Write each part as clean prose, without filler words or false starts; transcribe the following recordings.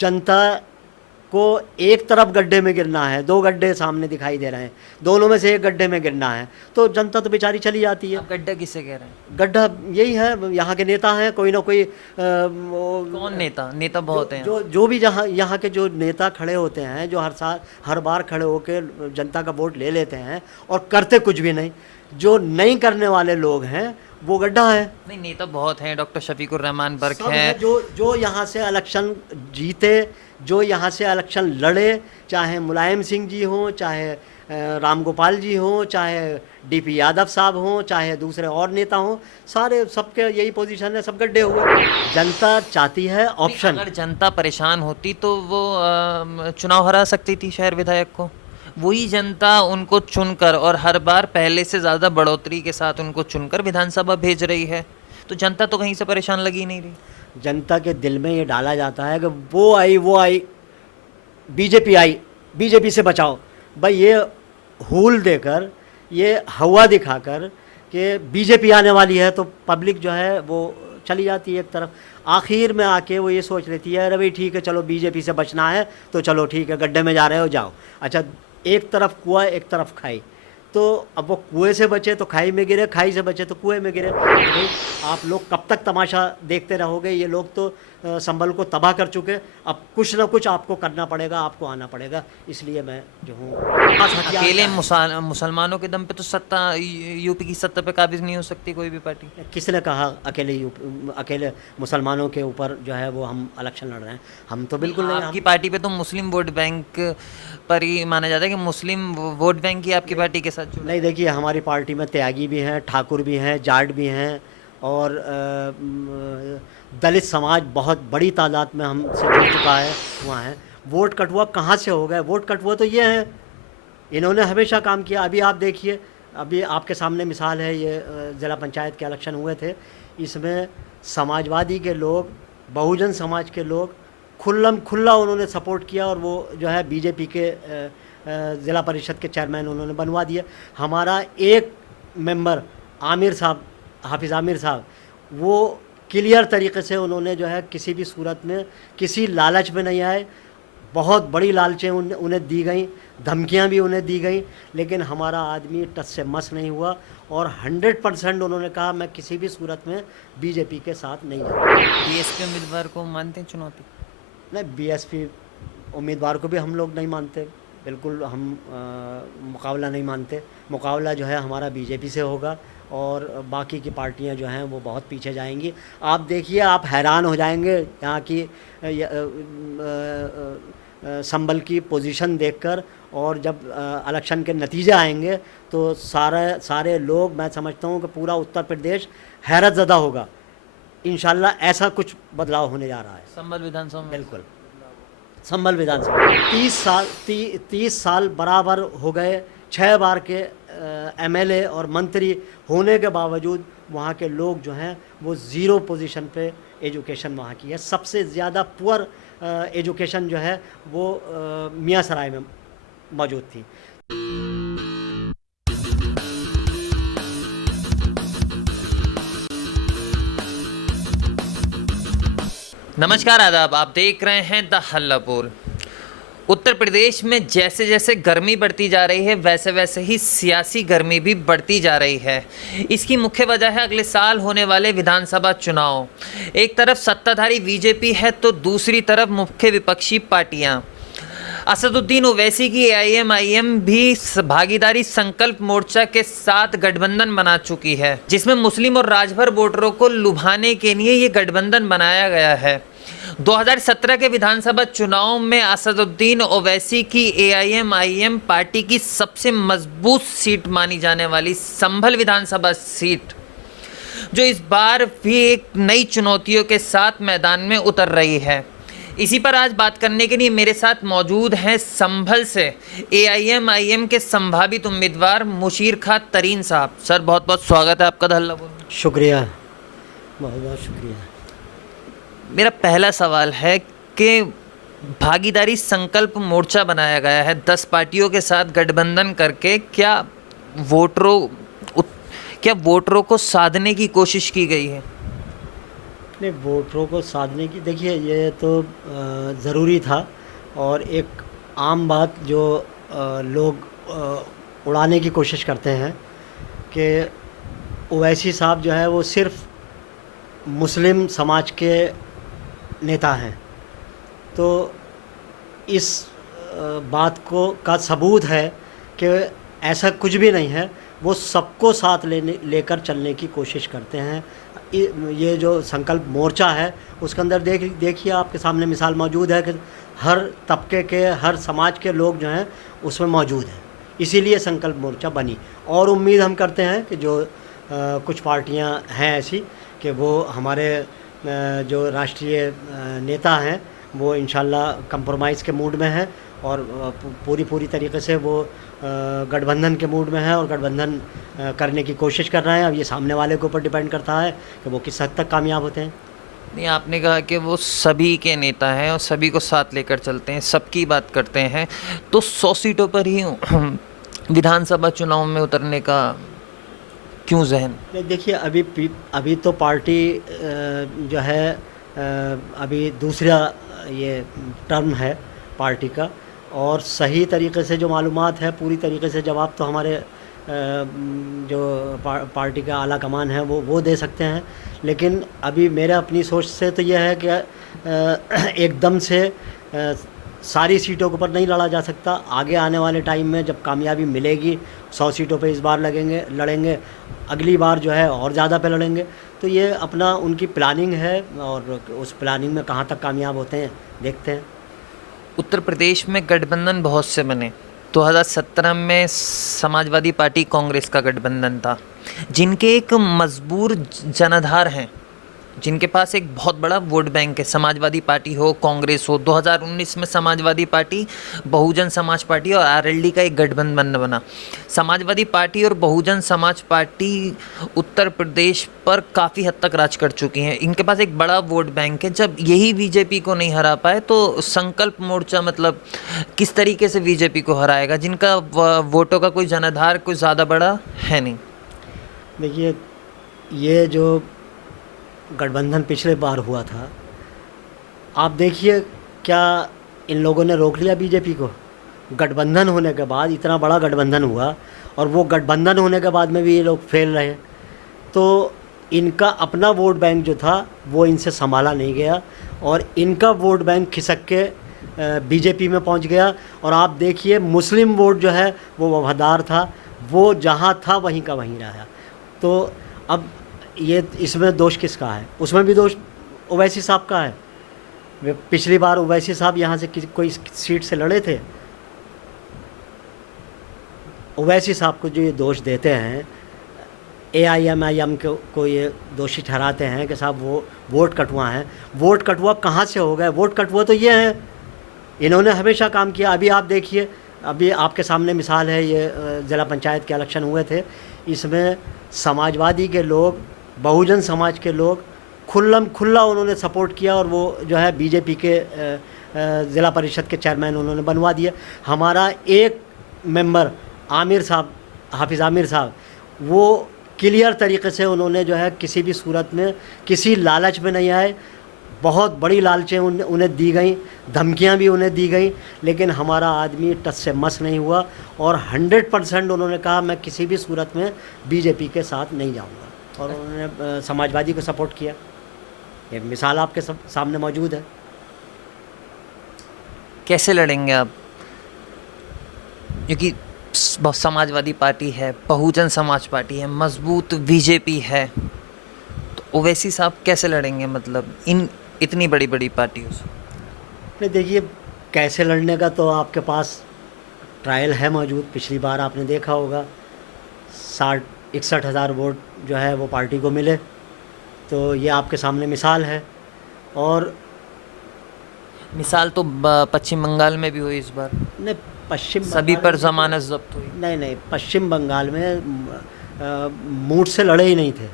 जनता को एक तरफ गड्ढे में गिरना है, दो गड्ढे सामने दिखाई दे रहे हैं, दोनों में से एक गड्ढे में गिरना है, तो जनता तो बेचारी चली जाती है। आप गड्ढा किससे कह रहे हैं? गड्ढा यही है, यहाँ के नेता हैं, कोई ना कोई कौन नेता? नेता बहुत हैं। जो भी जहाँ यहाँ के जो नेता खड़े होते हैं, जो हर बार खड़े होकर जनता का वोट ले लेते हैं और करते कुछ भी नहीं, जो नहीं करने वाले लोग हैं वो गड्ढा है। नहीं, नेता बहुत हैं, डॉक्टर शफीकुर रहमान बर्क सब हैं। है जो यहाँ से इलेक्शन जीते, जो यहाँ से इलेक्शन लड़े, चाहे मुलायम सिंह जी हों, चाहे राम गोपाल जी हों, चाहे डीपी यादव साहब हों, चाहे दूसरे और नेता हों, सारे सबके यही पोजीशन है, सब गड्ढे हुए। जनता चाहती है ऑप्शन। अगर जनता परेशान होती तो वो चुनाव हरा सकती थी शहर विधायक को। वही जनता उनको चुनकर और हर बार पहले से ज़्यादा बढ़ोतरी के साथ उनको चुनकर विधानसभा भेज रही है, तो जनता तो कहीं से परेशान लगी नहीं रही। जनता के दिल में ये डाला जाता है कि वो आई, बीजेपी आई, बीजेपी से बचाओ। भाई ये हूल देकर, ये हवा दिखाकर कि बीजेपी आने वाली है, तो पब्लिक जो है वो चली जाती है एक तरफ। आखिर में आके वो ये सोच लेती है, अरे भाई ठीक है, चलो बीजेपी से बचना है तो चलो ठीक है, गड्ढे में जा रहे हो जाओ। अच्छा, एक तरफ कुआं, एक तरफ खाई, तो अब वो कुएं से बचे तो खाई में गिरे, खाई से बचे तो कुएं में गिरे। तो भाई आप लोग कब तक तमाशा देखते रहोगे? ये लोग तो संभल को तबाह कर चुके। अब कुछ ना कुछ आपको करना पड़ेगा, आपको आना पड़ेगा। इसलिए मैं जो हूँ अकेले मुसलमानों के दम पे तो सत्ता यूपी की सत्ता पे काबिज नहीं हो सकती कोई भी पार्टी। किसने कहा अकेले मुसलमानों के ऊपर जो है वो हम इलेक्शन लड़ रहे हैं? हम तो बिल्कुल नहीं। आपकी पार्टी पे तो मुस्लिम वोट बैंक पर ही माना जाता है कि मुस्लिम वोट बैंक ही आपकी पार्टी के साथ जुड़ा। नहीं, देखिए हमारी पार्टी में त्यागी भी हैं, ठाकुर भी हैं, जाट भी हैं, और दलित समाज बहुत बड़ी तादाद में हमसे जुड़ चुका है, वहाँ है। वोट कटुआ कहाँ से हो गए? वोट कटुआ तो ये हैं, इन्होंने हमेशा काम किया। अभी आप देखिए, अभी आपके सामने मिसाल है, ये ज़िला पंचायत के इलेक्शन हुए थे, इसमें समाजवादी के लोग, बहुजन समाज के लोग खुल्ला उन्होंने सपोर्ट किया, और वो जो है बीजेपी के ज़िला परिषद के चेयरमैन उन्होंने बनवा दिया। हमारा एक मेंबर आमिर साहब, हाफिज़ आमिर साहब, वो क्लियर तरीके से उन्होंने जो है किसी भी सूरत में किसी लालच में नहीं आए। बहुत बड़ी लालचें उन्हें दी गई, धमकियां भी उन्हें दी गई, लेकिन हमारा आदमी टच से मस नहीं हुआ, और 100% उन्होंने कहा मैं किसी भी सूरत में बीजेपी के साथ नहीं जाऊँगा। बीएसपी उम्मीदवार को मानते हैं चुनौती? नहीं, बीएसपी उम्मीदवार को भी हम लोग नहीं मानते, बिल्कुल हम मुकाबला नहीं मानते। मुकाबला जो है हमारा बीजेपी से होगा, और बाकी की पार्टियां जो हैं वो बहुत पीछे जाएंगी। आप देखिए, आप हैरान हो जाएंगे यहाँ की संभल की पोजीशन देखकर, और जब इलेक्शन के नतीजे आएंगे तो सारे लोग, मैं समझता हूँ कि पूरा उत्तर प्रदेश हैरत ज़दा होगा। इंशाल्लाह ऐसा कुछ बदलाव होने जा रहा है संभल विधानसभा में। बिल्कुल। संभल विधानसभा 30 साल बराबर हो गए, 6 बार के एमएलए और मंत्री होने के बावजूद वहाँ के लोग जो हैं वो ज़ीरो पोजीशन पे एजुकेशन वहाँ की है। सबसे ज़्यादा पुअर एजुकेशन जो है वो मियाँ सराय में मौजूद थी। नमस्कार, आदाब। आप देख रहे हैं द हल्लापुर। उत्तर प्रदेश में जैसे जैसे गर्मी बढ़ती जा रही है, वैसे वैसे ही सियासी गर्मी भी बढ़ती जा रही है। इसकी मुख्य वजह है अगले साल होने वाले विधानसभा चुनाव। एक तरफ सत्ताधारी बीजेपी है तो दूसरी तरफ मुख्य विपक्षी पार्टियां। असदुद्दीन ओवैसी की एआईएम भी भागीदारी संकल्प मोर्चा के साथ गठबंधन बना चुकी है, जिसमें मुस्लिम और राजभर वोटरों को लुभाने के लिए ये गठबंधन बनाया गया है। 2017 के विधानसभा चुनाव में असदुद्दीन ओवैसी की एआईएम पार्टी की सबसे मजबूत सीट मानी जाने वाली संभल विधानसभा सीट, जो इस बार भी एक नई चुनौतियों के साथ मैदान में उतर रही है। इसी पर आज बात करने के लिए मेरे साथ मौजूद हैं संभल से एआईएम के संभावित उम्मीदवार मुशीर खां तरीन साहब। सर, बहुत बहुत स्वागत है आपका द हल्लापुर। शुक्रिया, बहुत बहुत शुक्रिया। मेरा पहला सवाल है कि भागीदारी संकल्प मोर्चा बनाया गया है 10 पार्टियों के साथ गठबंधन करके, क्या वोटरों को साधने की कोशिश की गई है? नहीं, वोटरों को साधने की देखिए ये तो ज़रूरी था, और एक आम बात जो लोग उड़ाने की कोशिश करते हैं कि ओवैसी साहब जो है वो सिर्फ़ मुस्लिम समाज के नेता हैं। तो इस बात को का सबूत है कि ऐसा कुछ भी नहीं है। वो सबको साथ लेकर चलने की कोशिश करते हैं। ये जो संकल्प मोर्चा है उसके अंदर देखिए आपके सामने मिसाल मौजूद है कि हर तबके के, हर समाज के लोग जो हैं उसमें मौजूद हैं। इसीलिए संकल्प मोर्चा बनी, और उम्मीद हम करते हैं कि जो कुछ पार्टियां हैं ऐसी कि वो हमारे जो राष्ट्रीय नेता हैं वो इंशाल्लाह कंप्रोमाइज़ के मूड में हैं, और पूरी तरीके से वो गठबंधन के मूड में है, और गठबंधन करने की कोशिश कर रहे हैं। अब ये सामने वाले के ऊपर डिपेंड करता है कि वो किस हद तक कामयाब होते हैं। नहीं, आपने कहा कि वो सभी के नेता हैं और सभी को साथ लेकर चलते हैं, सबकी बात करते हैं, तो 100 सीटों पर ही विधानसभा चुनाव में उतरने का क्यों जहन? नहीं, देखिए अभी तो पार्टी जो है अभी दूसरा ये टर्म है पार्टी का, और सही तरीके से जो मालूमात है पूरी तरीके से जवाब तो हमारे जो पार्टी का आला कमान है वो दे सकते हैं। लेकिन अभी मेरा अपनी सोच से तो यह है कि एकदम से सारी सीटों के ऊपर नहीं लड़ा जा सकता। आगे आने वाले टाइम में जब कामयाबी मिलेगी, 100 सीटों पे इस बार लड़ेंगे, अगली बार जो है और ज़्यादा पे लड़ेंगे। तो ये अपना उनकी प्लानिंग है, और उस प्लानिंग में कहाँ तक कामयाब होते हैं देखते हैं। उत्तर प्रदेश में गठबंधन बहुत से बने। 2017 में समाजवादी पार्टी कांग्रेस का गठबंधन था, जिनके एक मजबूर जनाधार हैं, जिनके पास एक बहुत बड़ा वोट बैंक है। समाजवादी पार्टी हो, कांग्रेस हो। 2019 में समाजवादी पार्टी, बहुजन समाज पार्टी और आरएलडी का एक गठबंधन बना। समाजवादी पार्टी और बहुजन समाज पार्टी उत्तर प्रदेश पर काफ़ी हद तक राज कर चुकी हैं। इनके पास एक बड़ा वोट बैंक है। जब यही बीजेपी को नहीं हरा पाए तो संकल्प मोर्चा मतलब किस तरीके से बीजेपी को हराएगा, जिनका वोटों का कोई जनाधार कोई ज़्यादा बड़ा है नहीं? देखिए, ये जो गठबंधन पिछले बार हुआ था, आप देखिए क्या इन लोगों ने रोक लिया बीजेपी को? गठबंधन होने के बाद इतना बड़ा गठबंधन हुआ, और वो गठबंधन होने के बाद में भी ये लोग फेल रहे। तो इनका अपना वोट बैंक जो था वो इनसे संभाला नहीं गया, और इनका वोट बैंक खिसक के बीजेपी में पहुंच गया। और आप देखिए मुस्लिम वोट जो है वो वफादार था, वो जहां था वहीं का वहीं रहा। तो अब ये इसमें दोष किसका है? उसमें भी दोष ओवैसी साहब का है। पिछली बार ओवैसी साहब यहाँ से कोई सीट से लड़े थे। ओवैसी साहब को जो ये दोष देते हैं, AIMIM को ये दोषी ठहराते हैं कि साहब वो वोट कटुआ हैं। वोट कटुआ कहाँ से हो गए? वोट कटुआ तो ये हैं, इन्होंने हमेशा काम किया। अभी आप देखिए, अभी आपके सामने मिसाल है, ये ज़िला पंचायत के इलेक्शन हुए थे, इसमें समाजवादी के लोग, बहुजन समाज के लोग खुल्ला उन्होंने सपोर्ट किया, और वो जो है बीजेपी के ज़िला परिषद के चेयरमैन उन्होंने बनवा दिया। हमारा एक मेंबर आमिर साहब, हाफिज़ आमिर साहब, वो क्लियर तरीके से उन्होंने जो है किसी भी सूरत में किसी लालच में नहीं आए। बहुत बड़ी लालचें उन्हें दी गई, धमकियां भी उन्हें दी गई, लेकिन हमारा आदमी टस से मस नहीं हुआ, और 100% उन्होंने कहा मैं किसी भी सूरत में बीजेपी के साथ नहीं जाऊंगा, और उन्होंने समाजवादी को सपोर्ट किया। ये मिसाल आपके सामने मौजूद है। कैसे लड़ेंगे आप? क्योंकि समाजवादी पार्टी है, बहुजन समाज पार्टी है, मजबूत बीजेपी है, तो ओवैसी साहब कैसे लड़ेंगे मतलब इन इतनी बड़ी बड़ी पार्टियों से? नहीं, देखिए कैसे लड़ने का तो आपके पास ट्रायल है मौजूद। पिछली बार आपने देखा होगा 61,000 वोट जो है वो पार्टी को मिले, तो ये आपके सामने मिसाल है। और मिसाल तो पश्चिम बंगाल में भी हुई इस बार। नहीं, पश्चिम सभी पर जमानत जब्त हुई। नहीं, पश्चिम बंगाल में मूड से लड़े ही नहीं थे।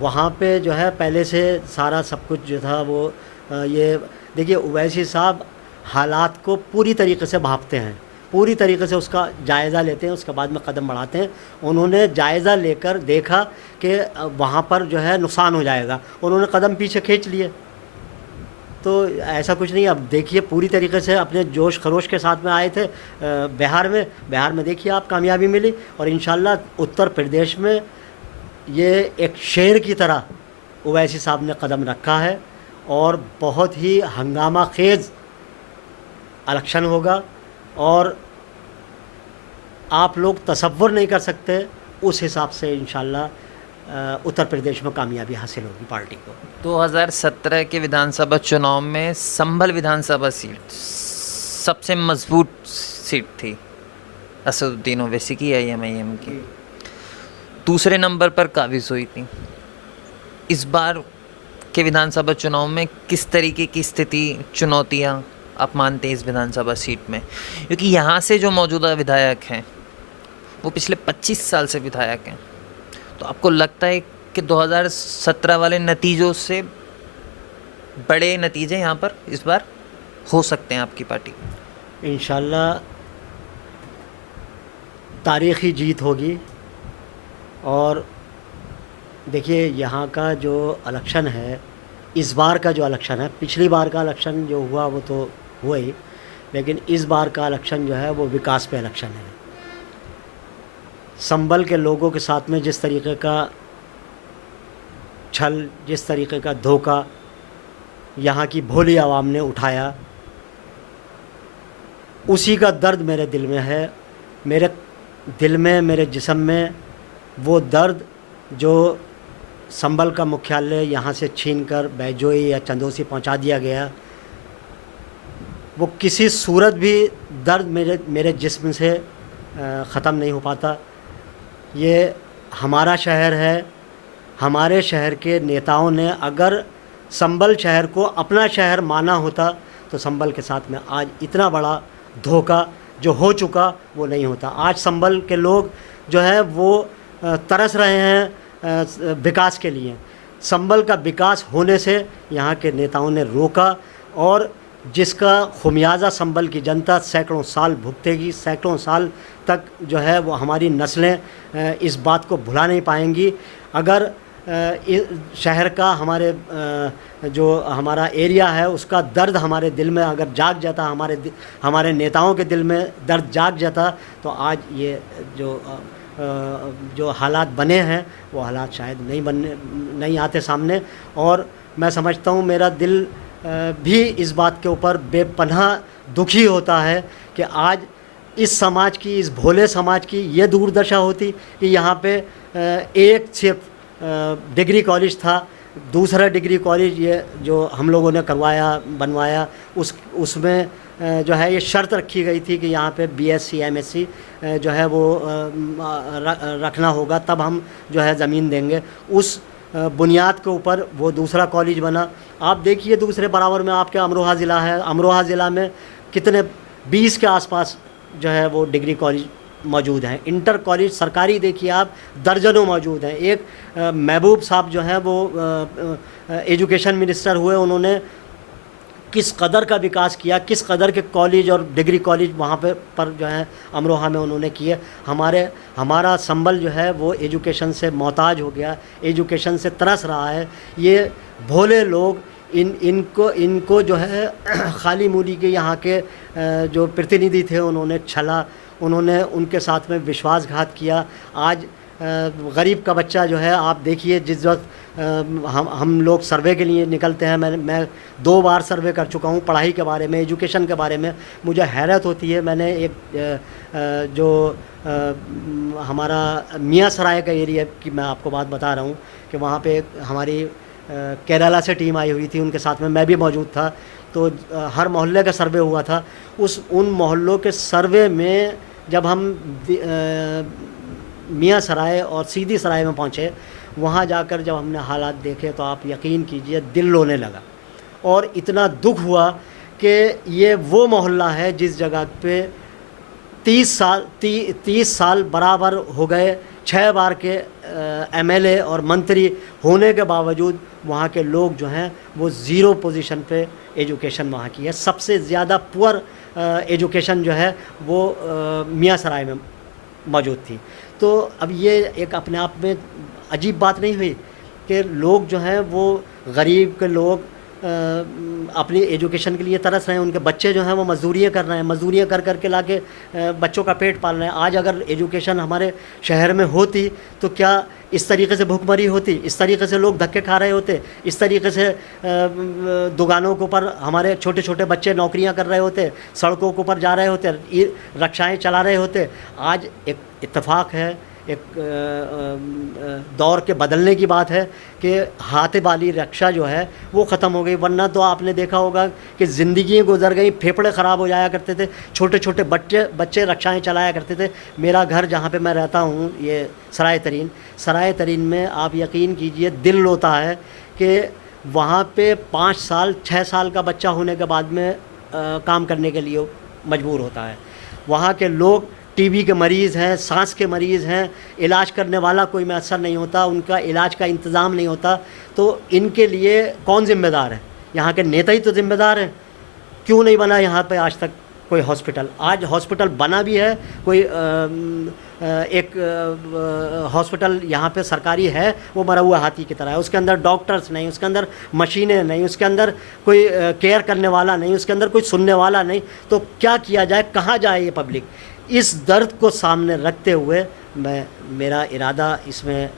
वहाँ पे जो है पहले से सारा सब कुछ जो था वो ये देखिए, ओवैसी साहब हालात को पूरी तरीके से भांपते हैं, पूरी तरीके से उसका जायज़ा लेते हैं, उसके बाद में कदम बढ़ाते हैं। उन्होंने जायज़ा लेकर देखा कि वहाँ पर जो है नुकसान हो जाएगा, उन्होंने कदम पीछे खींच लिए। तो ऐसा कुछ नहीं, अब देखिए पूरी तरीके से अपने जोश खरोश के साथ में आए थे बिहार में देखिए आप कामयाबी मिली, और इंशाल्लाह उत्तर प्रदेश में ये एक शेर की तरह ओवैसी साहब ने कदम रखा है और बहुत ही हंगामा खेज़ इलेक्शन होगा, और आप लोग तसव्वुर नहीं कर सकते उस हिसाब से इंशाल्लाह उत्तर प्रदेश में कामयाबी हासिल होगी पार्टी को। 2017 के विधानसभा चुनाव में संभल विधानसभा सीट सबसे मजबूत सीट थी असदुद्दीन ओवैसी की, IMIM की। दूसरे नंबर पर काबिज हुई थी। इस बार के विधानसभा चुनाव में किस तरीके की स्थिति, चुनौतियां आप मानते हैं इस विधानसभा सीट में? क्योंकि यहाँ से जो मौजूदा विधायक हैं वो पिछले 25 साल से विधायक हैं, तो आपको लगता है कि 2017 वाले नतीजों से बड़े नतीजे यहाँ पर इस बार हो सकते हैं आपकी पार्टी? इंशाल्लाह तारीख़ी जीत होगी। और देखिए यहाँ का जो इलेक्शन है, इस बार का जो इलेक्शन है, पिछली बार का इलेक्शन जो हुआ वो तो हुआ ही, लेकिन इस बार का इलेक्शन जो है वो विकास पे इलेक्शन है। संभल के लोगों के साथ में जिस तरीके का छल, जिस तरीके का धोखा यहाँ की भोली आवाम ने उठाया, उसी का दर्द मेरे दिल में है। मेरे दिल में, मेरे जिस्म में वो दर्द जो संभल का मुख्यालय यहाँ से छीनकर बैजोई या चंदोसी पहुँचा दिया गया, वो किसी सूरत भी दर्द मेरे जिस्म से ख़त्म नहीं हो पाता। ये हमारा शहर है। हमारे शहर के नेताओं ने अगर संभल शहर को अपना शहर माना होता तो संभल के साथ में आज इतना बड़ा धोखा जो हो चुका वो नहीं होता। आज संभल के लोग जो है वो तरस रहे हैं विकास के लिए। संभल का विकास होने से यहाँ के नेताओं ने रोका, और जिसका खुमियाजा संभल की जनता सैकड़ों साल भुगतेगी। सैकड़ों साल तक जो है वो हमारी नस्लें इस बात को भुला नहीं पाएंगी। अगर शहर का जो हमारा एरिया है उसका दर्द हमारे दिल में अगर जाग जाता, हमारे नेताओं के दिल में दर्द जाग जाता, तो आज ये जो हालात बने हैं वो हालात शायद नहीं आते सामने। और मैं समझता हूँ, मेरा दिल भी इस बात के ऊपर बेपनाह दुखी होता है कि आज इस समाज की, इस भोले समाज की ये दुर्दशा होती कि यहाँ पे एक सिर्फ डिग्री कॉलेज था, दूसरा डिग्री कॉलेज ये जो हम लोगों ने बनवाया उसमें जो है ये शर्त रखी गई थी कि यहाँ पे BSc MSc जो है वो रखना होगा, तब हम जो है ज़मीन देंगे। उस बुनियाद के ऊपर वो दूसरा कॉलेज बना। आप देखिए दूसरे बराबर में आपके अमरोहा ज़िला है। अमरोहा ज़िला में कितने 20 के आसपास जो है वो डिग्री कॉलेज मौजूद हैं। इंटर कॉलेज सरकारी देखिए आप दर्जनों मौजूद हैं। एक महबूब साहब जो हैं वो एजुकेशन मिनिस्टर हुए, उन्होंने किस कदर का विकास किया, किस कदर के कॉलेज और डिग्री कॉलेज वहाँ पर जो है अमरोहा में उन्होंने किए। हमारा संभल जो है वो एजुकेशन से मोहताज हो गया, एजुकेशन से तरस रहा है। ये भोले लोग इनको जो है खाली मूली के यहाँ के जो प्रतिनिधि थे उन्होंने छला, उन्होंने उनके साथ में विश्वासघात किया। आज गरीब का बच्चा जो है, आप देखिए जिस वक्त हम लोग सर्वे के लिए निकलते हैं, मैं 2 बार सर्वे कर चुका हूँ पढ़ाई के बारे में, एजुकेशन के बारे में। मुझे हैरत होती है। मैंने एक जो हमारा मियाँ सराय का एरिया की मैं आपको बात बता रहा हूँ कि वहाँ पे हमारी केरला से टीम आई हुई थी, उनके साथ में मैं भी मौजूद था। तो हर मोहल्ले का सर्वे हुआ था। उन मोहल्लों के सर्वे में जब हम मियाँ सराय और सीधी सराय में पहुँचे, वहाँ जाकर जब हमने हालात देखे तो आप यकीन कीजिए दिल रोने लगा। और इतना दुख हुआ कि ये वो मोहल्ला है जिस जगह पे 30 साल बराबर हो गए, 6 बार के MLA और मंत्री होने के बावजूद वहाँ के लोग जो हैं वो ज़ीरो पोजीशन पे एजुकेशन वहाँ की है। सबसे ज़्यादा पुअर एजुकेशन जो है वो मियाँ सराय में मौजूद थी। तो अब ये एक अपने आप में अजीब बात नहीं हुई कि लोग जो हैं वो गरीब के लोग अपनी एजुकेशन के लिए तरस रहे हैं, उनके बच्चे जो हैं वो मज़दूरियाँ कर रहे हैं, मज़दूरियाँ कर कर के लाके बच्चों का पेट पाल रहे हैं। आज अगर एजुकेशन हमारे शहर में होती तो क्या इस तरीके से भूखमरी होती, इस तरीके से लोग धक्के खा रहे होते, इस तरीके से दुकानों के ऊपर हमारे छोटे छोटे बच्चे नौकरियां कर रहे होते, सड़कों के ऊपर जा रहे होते, रिक्शाएँ चला रहे होते। आज एक इत्तेफाक है, एक दौर के बदलने की बात है कि हाथ वाली रिक्शा जो है वो ख़त्म हो गई। वरना तो आपने देखा होगा कि ज़िंदगी गुजर गई, फेफड़े ख़राब हो जाया करते थे, छोटे छोटे बच्चे रिक्शाएँ चलाया करते थे। मेरा घर जहाँ पे मैं रहता हूँ ये सराय तरीन में आप यकीन कीजिए दिल रोता है कि वहाँ पे 5 साल 6 साल का बच्चा होने के बाद में काम करने के लिए मजबूर होता है। वहाँ के लोग टीबी के मरीज़ हैं, सांस के मरीज़ हैं, इलाज करने वाला कोई मैसर नहीं होता, उनका इलाज का इंतज़ाम नहीं होता। तो इनके लिए कौन ज़िम्मेदार है? यहाँ के नेता ही तो ज़िम्मेदार हैं। क्यों नहीं बना यहाँ पे आज तक कोई हॉस्पिटल? आज हॉस्पिटल बना भी है, कोई एक हॉस्पिटल यहाँ पे सरकारी है, वो मरा हुआ हाथी की तरह है। उसके अंदर डॉक्टर्स नहीं, उसके अंदर मशीनें नहीं, उसके अंदर कोई केयर करने वाला नहीं, उसके अंदर कोई सुनने वाला नहीं। तो क्या किया जाए, कहाँ जाए ये पब्लिक? इस दर्द को सामने रखते हुए मेरा इरादा इसमें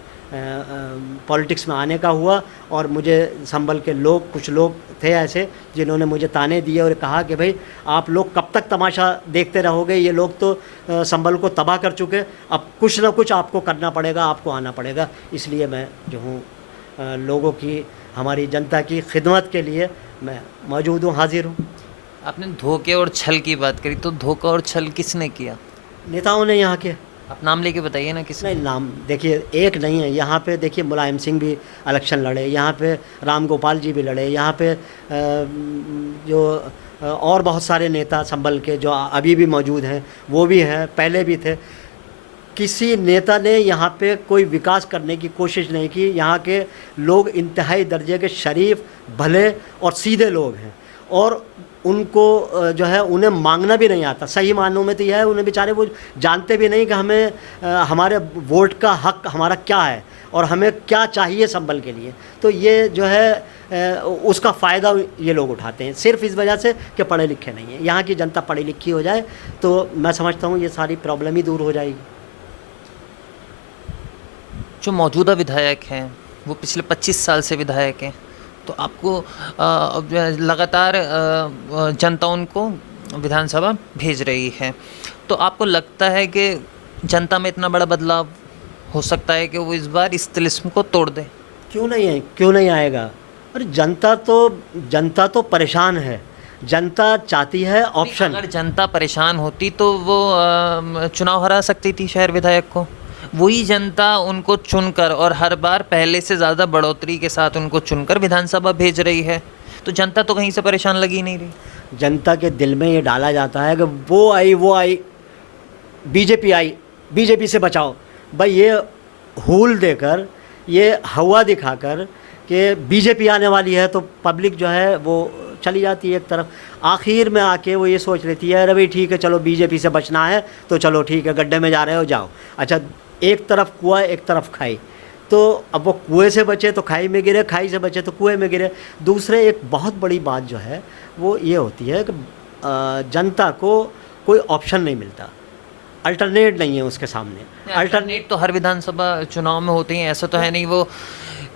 पॉलिटिक्स में आने का हुआ। और मुझे संभल के कुछ लोग थे ऐसे जिन्होंने मुझे ताने दिए और कहा कि भाई आप लोग कब तक तमाशा देखते रहोगे, ये लोग तो संभल को तबाह कर चुके, अब कुछ ना कुछ आपको करना पड़ेगा, आपको आना पड़ेगा। इसलिए मैं जो हूँ लोगों की, हमारी जनता की खिदमत के लिए मैं मौजूद हूँ, हाजिर हूँ। आपने धोखे और छल की बात करी, तो धोखा और छल किसने किया? नेताओं ने यहाँ के। आप नाम लेके बताइए ना किसने। नहीं, नाम देखिए एक नहीं है। यहाँ पे देखिए मुलायम सिंह भी इलेक्शन लड़े, यहाँ पे राम गोपाल जी भी लड़े, यहाँ पे जो और बहुत सारे नेता संभल के जो अभी भी मौजूद हैं वो भी हैं, पहले भी थे। किसी नेता ने यहाँ पे कोई विकास करने की कोशिश नहीं की। यहाँ के लोग इंतहाई दर्जे के शरीफ, भले और सीधे लोग हैं और उनको जो है उन्हें मांगना भी नहीं आता। सही मानों में तो यह है, उन्हें बेचारे वो जानते भी नहीं कि हमें हमारे वोट का हक हमारा क्या है और हमें क्या चाहिए संभल के लिए। तो ये जो है उसका फ़ायदा ये लोग उठाते हैं सिर्फ इस वजह से कि पढ़े लिखे नहीं हैं। यहाँ की जनता पढ़ी लिखी हो जाए तो मैं समझता हूँ ये सारी प्रॉब्लम ही दूर हो जाएगी। जो मौजूदा विधायक हैं वो पिछले 25 साल से विधायक हैं, तो आपको लगातार जनता उनको विधानसभा भेज रही है, तो आपको लगता है कि जनता में इतना बड़ा बदलाव हो सकता है कि वो इस बार इस तिलिस्म को तोड़ दे? क्यों नहीं है, क्यों नहीं आएगा? अरे जनता तो परेशान है, जनता चाहती है ऑप्शन। अगर जनता परेशान होती तो वो चुनाव हरा सकती थी शहर विधायक को। वही जनता उनको चुनकर और हर बार पहले से ज़्यादा बढ़ोतरी के साथ उनको चुनकर विधानसभा भेज रही है, तो जनता तो कहीं से परेशान लगी नहीं रही। जनता के दिल में ये डाला जाता है कि वो आई, बीजेपी आई, बीजेपी से बचाओ। भाई ये हूल देकर, ये हवा दिखाकर कि बीजेपी आने वाली है तो पब्लिक जो है वो चली जाती है एक तरफ। आखिर में आके वो ये सोच लेती है अरे भाई ठीक है चलो बीजेपी से बचना है तो चलो ठीक है, गड्ढे में जा रहे हो जाओ। अच्छा, एक तरफ कुआं एक तरफ खाई, तो अब वो कुएं से बचे तो खाई में गिरे, खाई से बचे तो कुएं में गिरे। दूसरे एक बहुत बड़ी बात जो है वो ये होती है कि जनता को कोई ऑप्शन नहीं मिलता, अल्टरनेट नहीं है उसके सामने। अल्टरनेट तो हर विधानसभा चुनाव में होते हैं, ऐसा तो है नहीं वो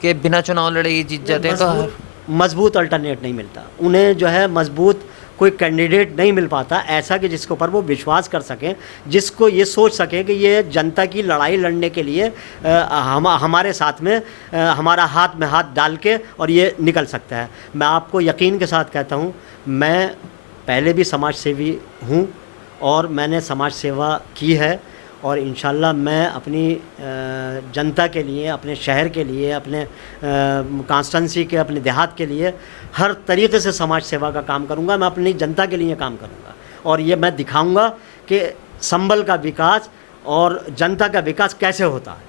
कि बिना चुनाव लड़े ही जीत जाते हैं। तो मजबूत अल्टरनेट नहीं मिलता उन्हें, जो है मजबूत कोई कैंडिडेट नहीं मिल पाता ऐसा कि जिसके ऊपर वो विश्वास कर सकें, जिसको ये सोच सके कि ये जनता की लड़ाई लड़ने के लिए हमारे साथ में हमारा हाथ में हाथ डाल के और ये निकल सकता है। मैं आपको यकीन के साथ कहता हूँ, मैं पहले भी समाज सेवी हूँ और मैंने समाज सेवा की है और इंशाल्लाह मैं अपनी जनता के लिए, अपने शहर के लिए, अपने कॉन्स्टिट्यूंसी के, अपने देहात के लिए हर तरीके से समाज सेवा का काम करूंगा। मैं अपनी जनता के लिए काम करूंगा और ये मैं दिखाऊंगा कि संभल का विकास और जनता का विकास कैसे होता है,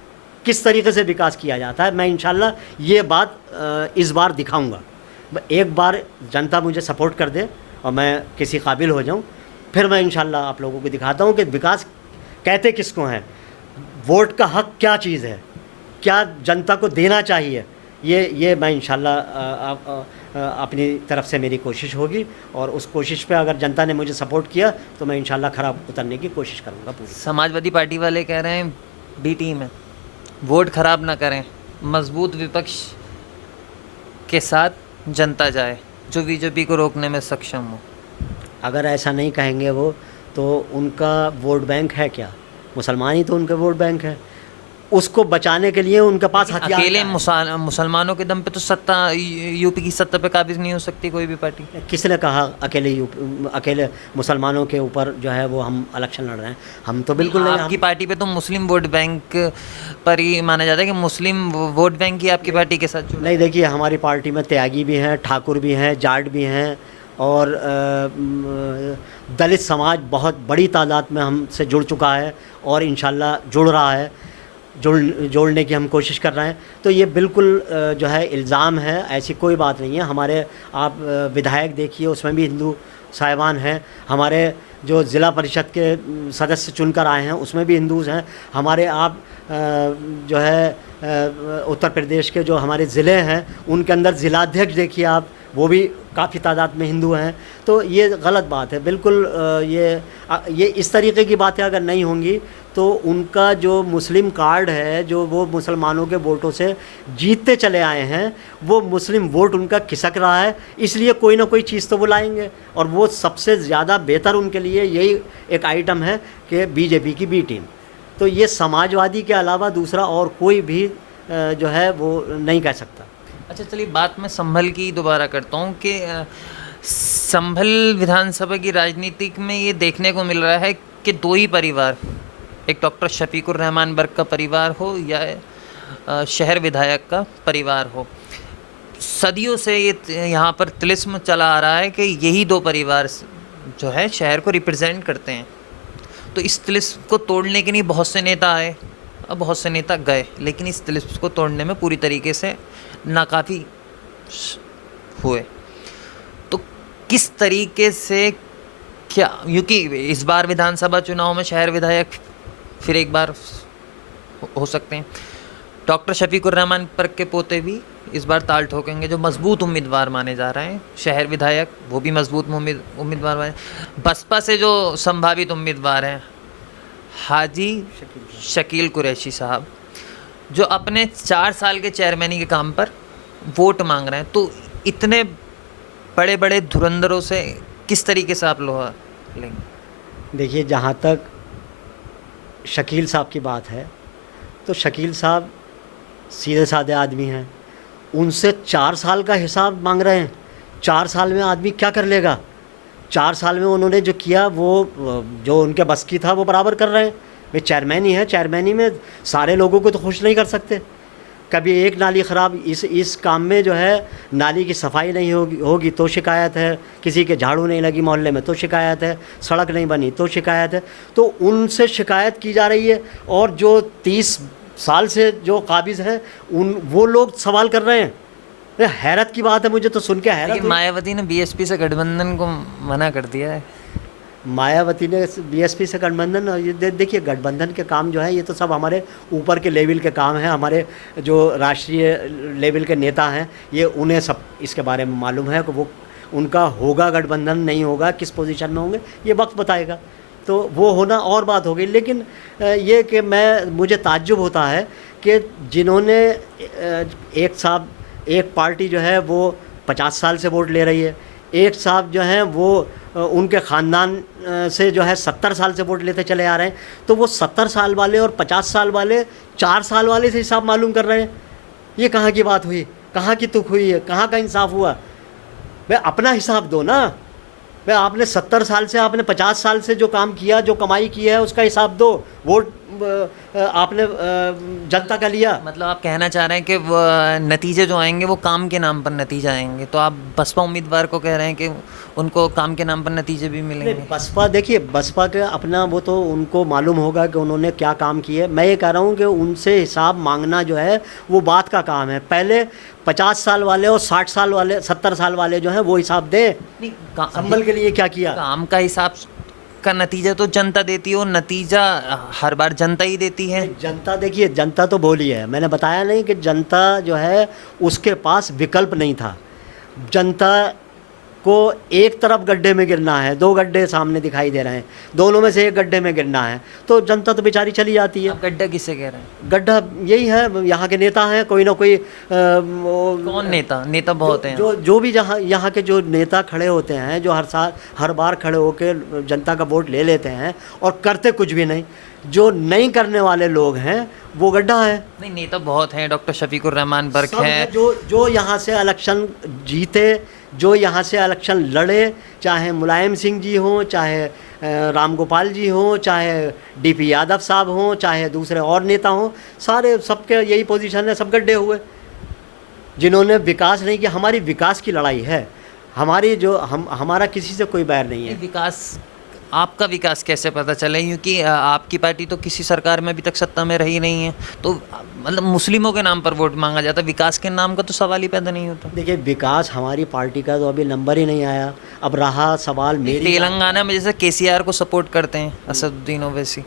किस तरीके से विकास किया जाता है। मैं इंशाल्लाह ये बात इस बार दिखाऊंगा। एक बार जनता मुझे सपोर्ट कर दे और मैं किसी काबिल हो जाऊं, फिर मैं इंशाल्लाह आप लोगों को दिखाता हूं कि विकास कहते किसको हैं, वोट का हक क्या चीज़ है, क्या जनता को देना चाहिए। ये मैं इंशाल्लाह अपनी तरफ से मेरी कोशिश होगी, और उस कोशिश पे अगर जनता ने मुझे सपोर्ट किया तो मैं इंशाल्लाह खरा उतरने की कोशिश करूँगा पूरी। समाजवादी पार्टी वाले कह रहे हैं बी टीम है, वोट खराब ना करें, मजबूत विपक्ष के साथ जनता जाए जो बीजेपी को रोकने में सक्षम हो। अगर ऐसा नहीं कहेंगे वो, तो उनका वोट बैंक है क्या? मुसलमान ही तो उनके वोट बैंक है। उसको बचाने के लिए उनके पास हथियार अकेले क्या है? मुसलमानों के दम पे तो सत्ता यूपी की सत्ता पे काबिज नहीं हो सकती कोई भी पार्टी। किसने कहा अकेले मुसलमानों के ऊपर जो है वो हम इलेक्शन लड़ रहे हैं? हम तो बिल्कुल नहीं। आपकी पार्टी पे तो मुस्लिम वोट बैंक पर ही माना जाता है कि मुस्लिम वोट बैंक ही आपकी पार्टी के साथ जुड़ा। नहीं, देखिए हमारी पार्टी में त्यागी भी हैं, ठाकुर भी हैं, जाट भी हैं, और दलित समाज बहुत बड़ी तादाद में हमसे जुड़ चुका है और इंशाल्लाह जुड़ रहा है, जोड़ने की हम कोशिश कर रहे हैं। तो ये बिल्कुल जो है इल्ज़ाम है, ऐसी कोई बात नहीं है। हमारे आप विधायक देखिए, उसमें भी हिंदू साहिबान हैं। हमारे जो ज़िला परिषद के सदस्य चुनकर आए हैं उसमें भी हिंदूज़ हैं। हमारे आप जो है उत्तर प्रदेश के जो हमारे ज़िले हैं उनके अंदर ज़िलाध्यक्ष देखिए आप, वो भी काफ़ी तादाद में हिंदू हैं। तो ये गलत बात है बिल्कुल। ये इस तरीके की बातें अगर नहीं होंगी तो उनका जो मुस्लिम कार्ड है, जो वो मुसलमानों के वोटों से जीतते चले आए हैं, वो मुस्लिम वोट उनका खिसक रहा है, इसलिए कोई ना कोई चीज़ तो वो लाएंगे। और वो सबसे ज़्यादा बेहतर उनके लिए यही एक आइटम है कि बीजेपी की बी टीम। तो ये समाजवादी के अलावा दूसरा और कोई भी जो है वो नहीं कह सकता। अच्छा चलिए, बात मैं संभल की दोबारा करता हूँ कि संभल विधानसभा की राजनीति में ये देखने को मिल रहा है कि दो ही परिवार, एक डॉक्टर शफीकुर रहमान बर्क का परिवार हो या शहर विधायक का परिवार हो, सदियों से ये यहाँ पर तिलिस्म चला आ रहा है कि यही दो परिवार जो है शहर को रिप्रेजेंट करते हैं। तो इस तिलिस्म को तोड़ने के लिए बहुत से नेता आए और बहुत से नेता गए, लेकिन इस तिलिस्म को तोड़ने में पूरी तरीके से नाकाफी हुए। तो किस तरीके से, क्या क्योंकि इस बार विधानसभा चुनाव में शहर विधायक फिर एक बार हो सकते हैं, डॉक्टर शफीकुर रहमान बर्क के पोते भी इस बार ताल ठोकेंगे, जो मजबूत उम्मीदवार माने जा रहे हैं। शहर विधायक वो भी मजबूत उम्मीदवार माने। बसपा से जो संभावित उम्मीदवार हैं हाजी शकील कुरैशी साहब, जो अपने 4 साल के चेयरमैनी के काम पर वोट मांग रहे हैं। तो इतने बड़े बड़े धुरंधरों से किस तरीके से आप लोहा लेंगे? देखिए, जहाँ तक शकील साहब की बात है तो शकील साहब सीधे साधे आदमी हैं। उनसे 4 साल का हिसाब मांग रहे हैं। 4 साल में आदमी क्या कर लेगा? 4 साल में उन्होंने जो किया वो जो उनके बस की था वो बराबर कर रहे हैं। वे चेयरमैन ही है, चेयरमैनी में सारे लोगों को तो खुश नहीं कर सकते। कभी एक नाली ख़राब, इस काम में जो है नाली की सफाई नहीं होगी तो शिकायत है, किसी के झाड़ू नहीं लगी मोहल्ले में तो शिकायत है, सड़क नहीं बनी तो शिकायत है। तो उनसे शिकायत की जा रही है, और जो 30 साल से जो काबिज़ हैं वो लोग सवाल कर रहे हैं। हैरत की बात है, मुझे तो सुन के हैरत। मायावती ने बीएसपी से गठबंधन को मना कर दिया है। मायावती ने बीएसपी से गठबंधन, ये देखिए गठबंधन के काम जो है ये तो सब हमारे ऊपर के लेवल के काम हैं। हमारे जो राष्ट्रीय लेवल के नेता हैं ये उन्हें सब इसके बारे में मालूम है कि वो उनका होगा गठबंधन, नहीं होगा, किस पोजीशन में होंगे ये वक्त बताएगा। तो वो होना और बात हो गई। लेकिन ये कि मुझे ताज्जुब होता है कि जिन्होंने एक पार्टी जो है वो 50 साल से वोट ले रही है, एक साहब जो हैं वो उनके ख़ानदान से जो है 70 साल से वोट लेते चले आ रहे हैं। तो वो 70 साल वाले और 50 साल वाले 4 साल वाले से हिसाब मालूम कर रहे हैं। ये कहाँ की बात हुई? कहाँ की तुक हुई है? कहाँ का इंसाफ हुआ? भाई अपना हिसाब दो ना। भाई आपने 70 साल से, आपने 50 साल से जो काम किया, जो कमाई की है, उसका हिसाब दो। वोट आपने जनता का लिया। मतलब आप कहना चाह रहे हैं कि वो नतीजे जो आएंगे वो काम के नाम पर नतीजे आएंगे, तो आप बसपा उम्मीदवार को कह रहे हैं कि उनको काम के नाम पर नतीजे भी नहीं, मिलेंगे? बसपा देखिए, बसपा के अपना वो तो उनको मालूम होगा कि उन्होंने क्या काम किए। मैं ये कह रहा हूँ कि उनसे हिसाब मांगना जो है वो बात का काम है। पहले 50 साल वाले और 60 साल वाले, 70 साल वाले जो हैं वो हिसाब दें, नहीं, संभल के लिए क्या किया। काम का हिसाब का नतीजा तो जनता देती है, और नतीजा हर बार जनता ही देती है। जनता देखिए, जनता तो बोली है, मैंने बताया नहीं कि जनता जो है उसके पास विकल्प नहीं था। जनता को एक तरफ गड्ढे में गिरना है, दो गड्ढे सामने दिखाई दे रहे हैं, दोनों में से एक गड्ढे में गिरना है, तो जनता तो बेचारी चली जाती है। आप गड्ढा किससे कह रहे हैं? गड्ढा यही है, यहाँ के नेता हैं, कोई ना कोई कौन नेता? नेता बहुत हैं। जो भी जहाँ यहाँ के जो नेता खड़े होते हैं, जो हर बार खड़े होकर जनता का वोट ले लेते हैं और करते कुछ भी नहीं, जो नहीं करने वाले लोग हैं वो गड्ढा है। नहीं, नेता बहुत हैं, डॉक्टर शफीकुर रहमान बर्क सब है। जो यहाँ से इलेक्शन जीते, जो यहाँ से इलेक्शन लड़े, चाहे मुलायम सिंह जी हों, चाहे राम गोपाल जी हों, चाहे डीपी यादव साहब हों, चाहे दूसरे और नेता हों, सारे सबके यही पोजीशन है, सब गड्ढे हुए। जिन्होंने विकास नहीं किया, हमारी विकास की लड़ाई है, हमारी जो हमारा किसी से कोई बैर नहीं है। विकास, आपका विकास कैसे पता चले? क्योंकि आपकी पार्टी तो किसी सरकार में अभी तक सत्ता में रही नहीं है, तो मतलब मुस्लिमों के नाम पर वोट मांगा जाता है, विकास के नाम का तो सवाल ही पैदा नहीं होता। देखिए, विकास हमारी पार्टी का तो अभी नंबर ही नहीं आया। अब रहा सवाल मेरी, तेलंगाना में जैसे केसीआर को सपोर्ट करते हैं असदुद्दीन ओवैसी,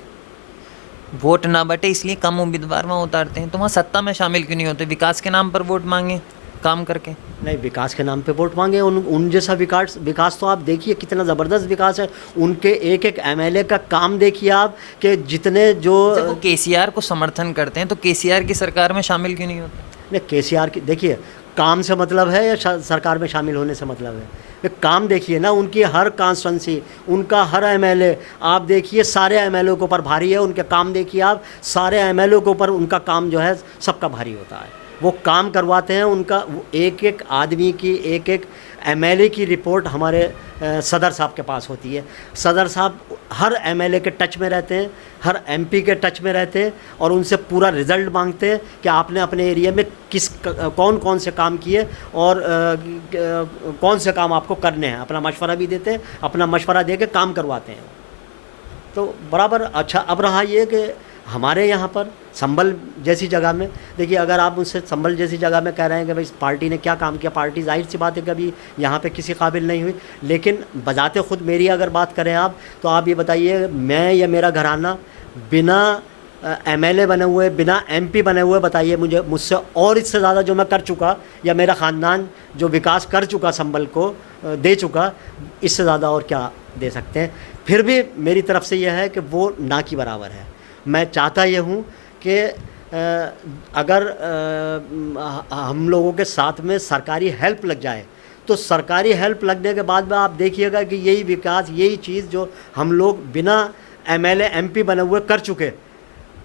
वोट ना बटे इसलिए कम उम्मीदवार वहाँ उतारते हैं, तो वहाँ सत्ता में शामिल क्यों नहीं होते? विकास के नाम पर वोट मांगे काम करके। नहीं, विकास के नाम पे वोट मांगे, उन जैसा विकास तो आप देखिए कितना ज़बरदस्त विकास है। उनके एक एक एमएलए का काम देखिए आप, कि जितने जो जब वो केसीआर को समर्थन करते हैं तो केसीआर की सरकार में शामिल क्यों नहीं होते? नहीं, केसीआर की देखिए, काम से मतलब है या सरकार में शामिल होने से मतलब है? ये काम देखिए ना, उनकी हर कॉन्स्टिट्यूंसी, उनका हर एमएलए आप देखिए, सारे एमएलए के ऊपर भारी है। उनके काम देखिए आप, सारे एमएलए के ऊपर उनका काम जो है सबका भारी होता है। वो काम करवाते हैं, उनका एक एक आदमी की, एक एक एमएलए की रिपोर्ट हमारे सदर साहब के पास होती है। सदर साहब हर एमएलए के टच में रहते हैं, हर एमपी के टच में रहते हैं, और उनसे पूरा रिज़ल्ट मांगते हैं कि आपने अपने एरिया में कौन कौन से काम किए और कौन से काम आपको करने हैं। अपना मशवरा भी देते हैं, अपना मशवरा दे के काम करवाते हैं। तो बराबर अच्छा। अब रहा ये कि हमारे यहाँ पर संभल जैसी जगह में, देखिए, अगर आप मुझसे संभल जैसी जगह में कह रहे हैं कि भाई इस पार्टी ने क्या काम किया, पार्टी जाहिर सी बात है कभी यहाँ पे किसी काबिल नहीं हुई। लेकिन बजाते खुद मेरी अगर बात करें आप, तो आप ये बताइए, मैं या मेरा घराना बिना एमएलए बने हुए, बिना एमपी बने हुए, बताइए मुझसे और इससे ज़्यादा जो मैं कर चुका, या मेरा ख़ानदान जो विकास कर चुका, संभल को दे चुका, इससे ज़्यादा और क्या दे सकते हैं? फिर भी मेरी तरफ से यह है कि वो ना की बराबर है। मैं चाहता ये हूँ कि अगर हम लोगों के साथ में सरकारी हेल्प लग जाए, तो सरकारी हेल्प लगने के बाद में आप देखिएगा कि यही विकास, यही चीज़ जो हम लोग बिना एमएलए एमपी बने हुए कर चुके,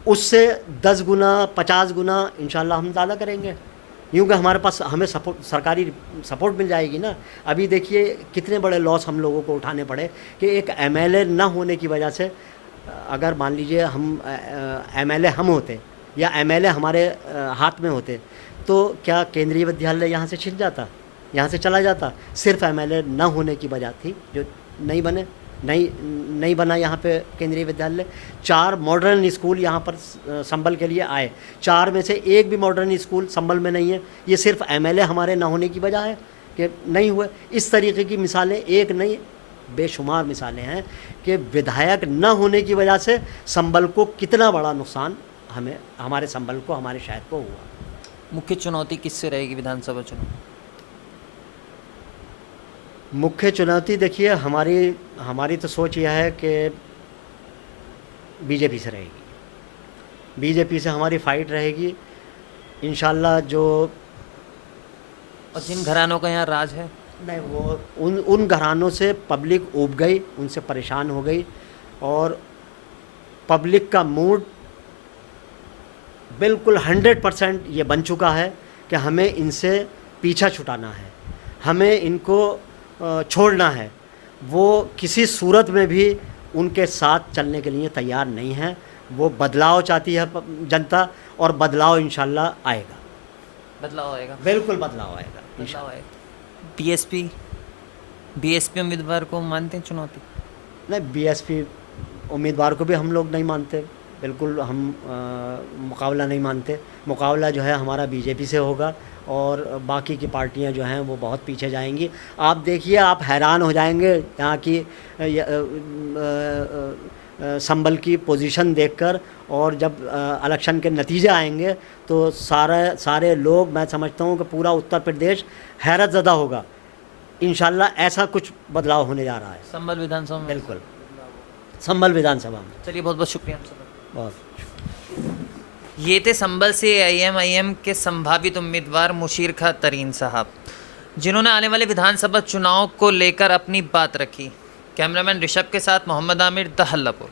उससे 10 गुना 50 गुना इंशाल्लाह हम ज़्यादा करेंगे, क्योंकि हमारे पास हमें सरकारी सपोर्ट मिल जाएगी ना। अभी देखिए कितने बड़े लॉस हम लोगों को उठाने पड़े कि एक एमएलए ना होने की वजह से। अगर मान लीजिए हम एमएलए हम होते या एमएलए हमारे हाथ में होते, तो क्या केंद्रीय विद्यालय यहाँ से छिन जाता, यहाँ से चला जाता? सिर्फ एमएलए ना होने की वजह थी जो नहीं बना यहाँ पे केंद्रीय विद्यालय। 4 मॉडर्न स्कूल यहाँ पर संभल के लिए आए, 4 में से एक भी मॉडर्न स्कूल संभल में नहीं है। ये सिर्फ एमएलए हमारे ना होने की वजह है कि नहीं हुए। इस तरीके की मिसालें एक नहीं बेशुमार मिसालें हैं कि विधायक न होने की वजह से संभल को कितना बड़ा नुकसान हमारे संभल को, हमारे शहर को हुआ। मुख्य चुनौती किससे रहेगी विधानसभा चुनाव? मुख्य चुनौती देखिए, हमारी तो सोच यह है कि बीजेपी से रहेगी। बीजेपी से हमारी फाइट रहेगी इंशाल्लाह। जो और जिन घरानों का यहाँ राज है, नहीं, वो उन घरानों से पब्लिक ऊब गई, उनसे परेशान हो गई, और पब्लिक का मूड बिल्कुल 100% ये बन चुका है कि हमें इनसे पीछा छुटाना है, हमें इनको छोड़ना है। वो किसी सूरत में भी उनके साथ चलने के लिए तैयार नहीं है। वो बदलाव चाहती है जनता, और बदलाव इंशाल्लाह आएगा, बदलाव आएगा, बिल्कुल बदलाव आएगा बदलाव इंशाल्लाह। आएगा। बीएसपी उम्मीदवार को मानते हैं चुनौती? नहीं, बीएसपी उम्मीदवार को भी हम लोग नहीं मानते, बिल्कुल हम मुकाबला नहीं मानते। मुकाबला जो है हमारा बीजेपी से होगा, और बाकी की पार्टियां जो हैं वो बहुत पीछे जाएंगी। आप देखिए, आप हैरान हो जाएंगे यहाँ की संभल की पोजीशन देखकर, और जब इलेक्शन के नतीजे आएंगे तो सारे लोग, मैं समझता हूँ कि पूरा उत्तर प्रदेश हैरत ज़दा होगा। इंशाल्लाह ऐसा कुछ बदलाव होने जा रहा है। संभल विधानसभा में? बिल्कुल, संभल विधानसभा में। चलिए, बहुत बहुत शुक्रिया आप सबका। बहुत ये थे संभल से AIM के संभावित उम्मीदवार मुशीर खां तरीन साहब, जिन्होंने आने वाले विधानसभा चुनाव को लेकर अपनी बात रखी। कैमरामैन ऋषभ के साथ मोहम्मद आमिर, द हल्लापुर।